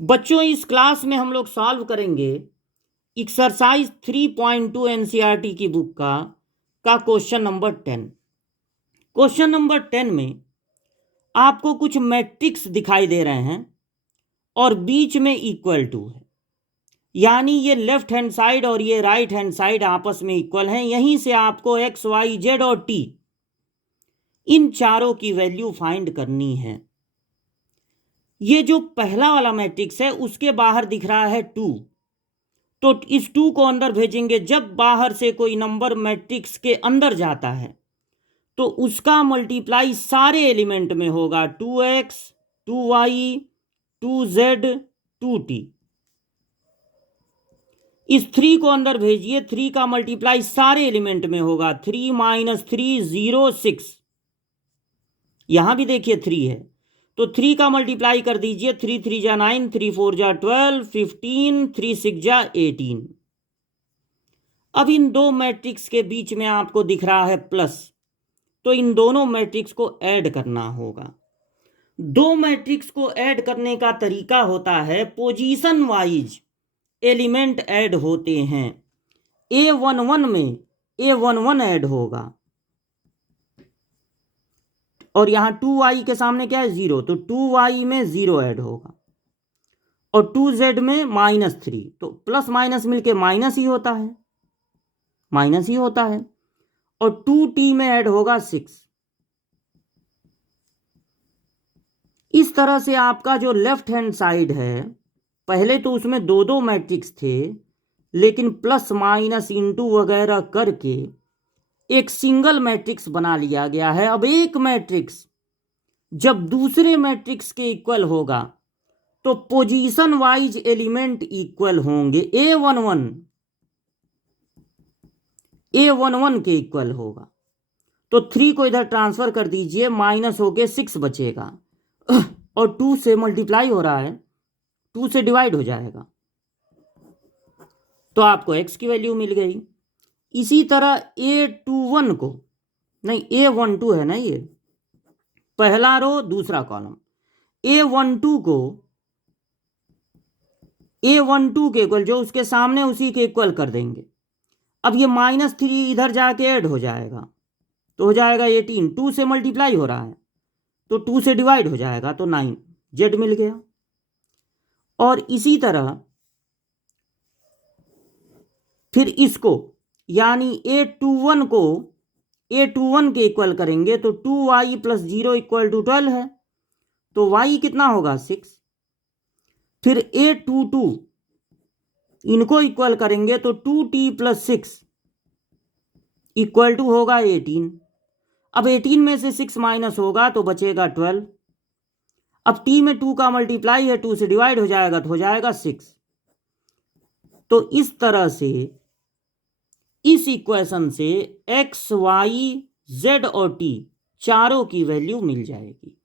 बच्चों, इस क्लास में हम लोग सॉल्व करेंगे एक्सरसाइज 3.2 एनसीईआरटी की बुक का क्वेश्चन नंबर 10। क्वेश्चन नंबर 10 में आपको कुछ मैट्रिक्स दिखाई दे रहे हैं और बीच में इक्वल टू है, यानी ये लेफ्ट हैंड साइड और ये राइट हैंड साइड आपस में इक्वल हैं। यहीं से आपको एक्स वाई जेड और टी इन चारों की वैल्यू फाइंड करनी है। ये जो पहला वाला मैट्रिक्स है उसके बाहर दिख रहा है 2, तो इस 2 को अंदर भेजेंगे। जब बाहर से कोई नंबर मैट्रिक्स के अंदर जाता है तो उसका मल्टीप्लाई सारे एलिमेंट में होगा, 2x 2y 2z 2t। इस 3 को अंदर भेजिए, 3 का मल्टीप्लाई सारे एलिमेंट में होगा, 3 - 3 0 6। यहां भी देखिए 3 है तो 3 का मल्टीप्लाई कर दीजिए, 3 3 जा 9, 3 4 जा 12, 15, 3 6 जा 18। अब इन दो मैट्रिक्स के बीच में आपको दिख रहा है प्लस, तो इन दोनों मैट्रिक्स को ऐड करना होगा। दो मैट्रिक्स को ऐड करने का तरीका होता है पोजीशन वाइज एलिमेंट ऐड होते हैं। A11 में A11 ऐड होगा और यहां 2y के सामने क्या है 0, तो 2y में 0 ऐड होगा और 2z में -3, तो प्लस माइनस मिलके माइनस ही होता है, माइनस ही होता है। और 2t में ऐड होगा 6। इस तरह से आपका जो लेफ्ट हैंड साइड है, पहले तो उसमें दो दो मैट्रिक्स थे, लेकिन प्लस माइनस इंटू वगैरह करके एक सिंगल मैट्रिक्स बना लिया गया है। अब एक मैट्रिक्स जब दूसरे मैट्रिक्स के इक्वल होगा तो पोजीशन वाइज एलिमेंट इक्वल होंगे। A11 के इक्वल होगा, तो 3 को इधर ट्रांसफर कर दीजिए, माइनस होके 6 बचेगा और 2 से मल्टीप्लाई हो रहा है, 2 से डिवाइड हो जाएगा, तो आपको x की वैल्यू मिल गई। इसी तरह A21 को, नहीं A12 है ना, ये पहला रो दूसरा कॉलम, A12 को A12 के इक्वल, जो उसके सामने उसी के इक्वल कर देंगे। अब ये -3 इधर जाके ऐड हो जाएगा तो हो जाएगा 18, 2 से मल्टीप्लाई हो रहा है तो 2 से डिवाइड हो जाएगा, तो 9 जेड मिल गया। और इसी तरह फिर इसको, यानी A21 को A21 के इक्वल करेंगे तो 2y + 0 = 12 है, तो y कितना होगा 6। फिर A22 इनको इक्वल करेंगे तो 2t + 6 = होगा 18। अब 18 में से 6 माइनस होगा तो बचेगा 12। अब t में 2 का मल्टीप्लाई है, 2 से डिवाइड हो जाएगा तो हो जाएगा 6। तो इस तरह से इस इक्वेशन से x, y, z और t चारों की वैल्यू मिल जाएगी।